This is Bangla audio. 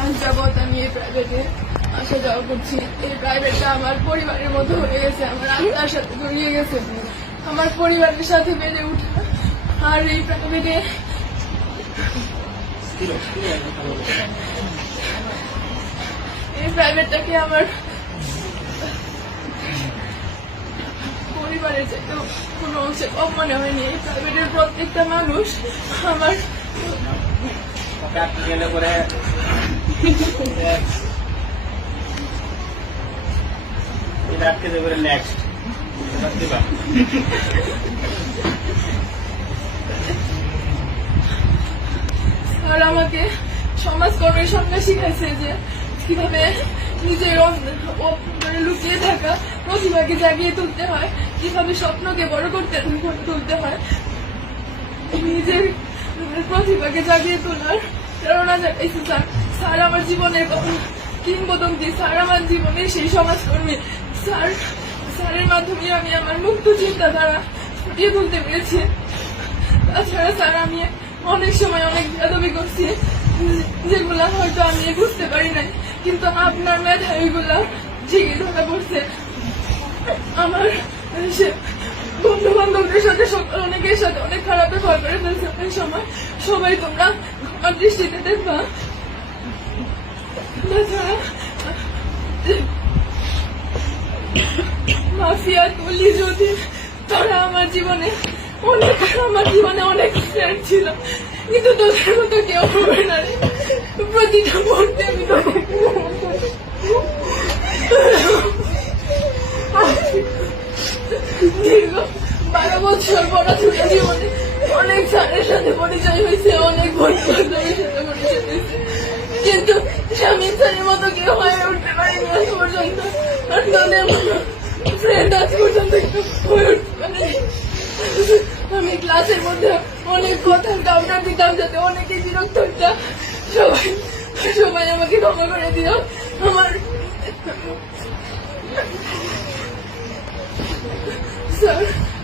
মাস যাবত আমি এই প্রাইভেটে আসা যাওয়া করছি। এই প্রাইভেটটা আমার পরিবারের মতো হয়ে গেছে, আমার আত্মার সাথে জড়িয়ে গেছে। আমার পরিবারের সাথে বেড়ে উঠা আর এই প্রাইভেটে এই প্রাইভেটটাকে আমার পরিবারের চাইতে কোনো অংশে কম মনে হয়নি। এই প্রাইভেটের প্রত্যেকটা মানুষ আমার আমাকে সমাজকর্মের সঙ্গে শিখাইছে যে কীভাবে নিজের লুকিয়ে থাকা প্রতিভাকে জাগিয়ে তুলতে হয়, কীভাবে স্বপ্নকে বড় করতে করে তুলতে হয়। নিজের প্রতিভাকে জাগিয়ে তোলার প্রেরণা জাগাইছে স্যার স্যার আমার জীবনের কিংবদন্তি, স্যার আমার জীবনের সেই সমাজকর্মী। স্যার, স্যারের মাধ্যমে আমি আমার মুক্ত চিন্তাধারা ফুটিয়ে তুলতে পেরেছি। তাছাড়া স্যার, আমি অনেক সময় অনেক বেদবি করছি, যেগুলা হয়তো আমি বুঝতে পারি নাই, কিন্তু আপনার মেধা ওইগুলা ঠিকই ধরা পড়ছে। আমার বন্ধু বান্ধবদের সাথে অনেকের সাথে অনেক খারাপ ব্যবহার করে ফেলছে। সময় সবাই তোমরা আমার দৃষ্টিতে দেখবা মাফিয়া তুলি যদি তোরা আমার জীবনে অনেক আমার জীবনে অনেক ফ্রেন্ড ছিল কিন্তু তোদের মতো কেউ হবে না রে প্রতিটা মুহূর্তে আমি দীর্ঘ বারো বছর পড়াশোনা জীবনে অনেক স্যারের সাথে পরিচয় হয়েছে, অনেক বন্ধু সাথে পরিচয় কিন্তু স্বামী স্যারের মতো কেউ হয়ে উঠতে পারিনি আজ পর্যন্ত। আর তোদের ফ্রেন্ড আজ পর্যন্ত আমি ক্লাসের মধ্যে অনেক কথা কাউন্টার দিতাম যাতে অনেকে বিরক্ত হইতাম। সবাই সবাই আমাকে ক্ষমা করে দিও। আমার স্যার